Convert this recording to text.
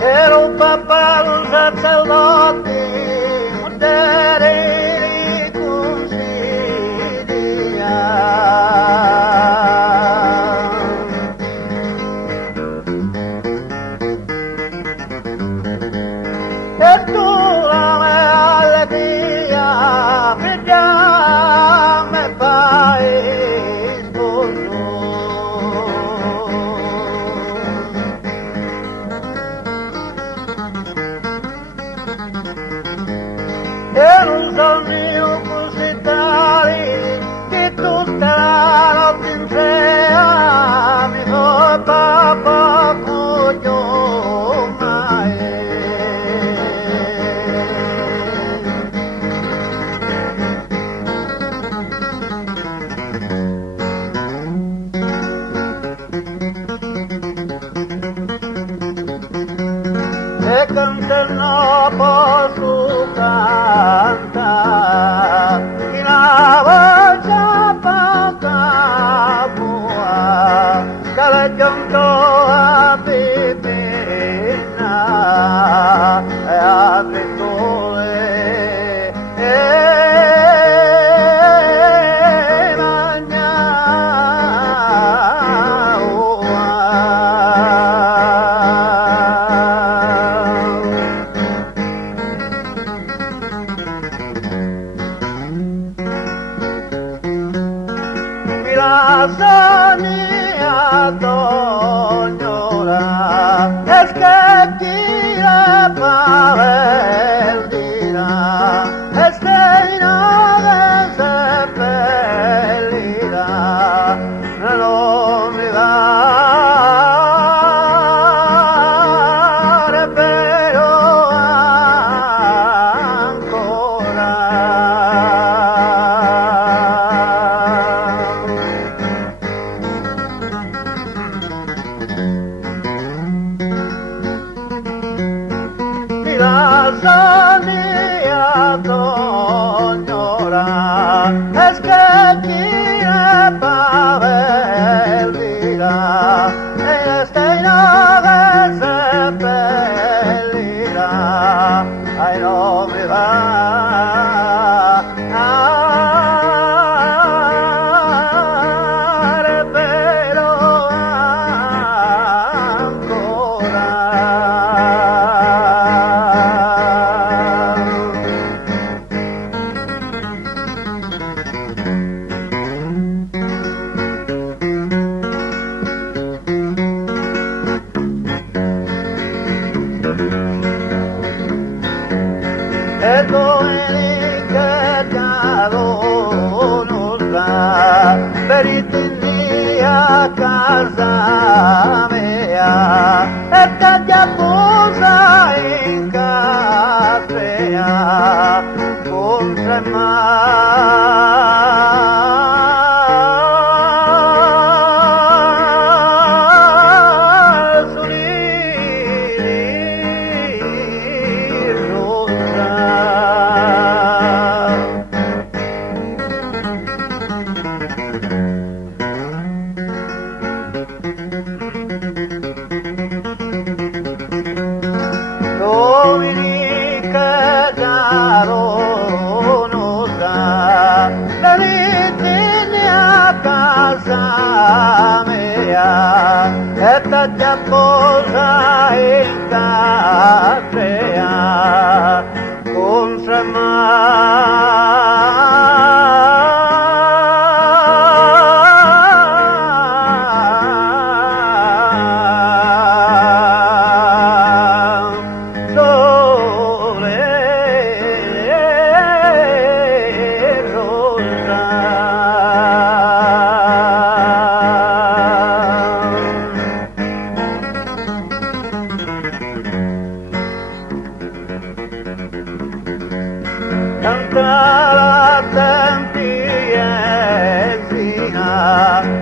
Era un papà, un sacerdote, un dere consiglia. E tu la mia allegria, vediamo e fai sposo. E non sono così tali che tutta la notte in sera mi fa papà coglione mai. E cantano posso cantare in la voce poca buona che le giunto a bibina e a ritole e la sonia d'ognora es che chi la pavellina es che in ove seppellirà non mi va però ancora. La sonia d'ognora es che chi la pavellirà e este in ove seppellirà ai non mi va però ancora. E domenica caro non sta per i a casa mia e taglia posa in caffea con tre domenica caro non sta venite a casa mia e taglia posa in caffea con tre canta la tempiesina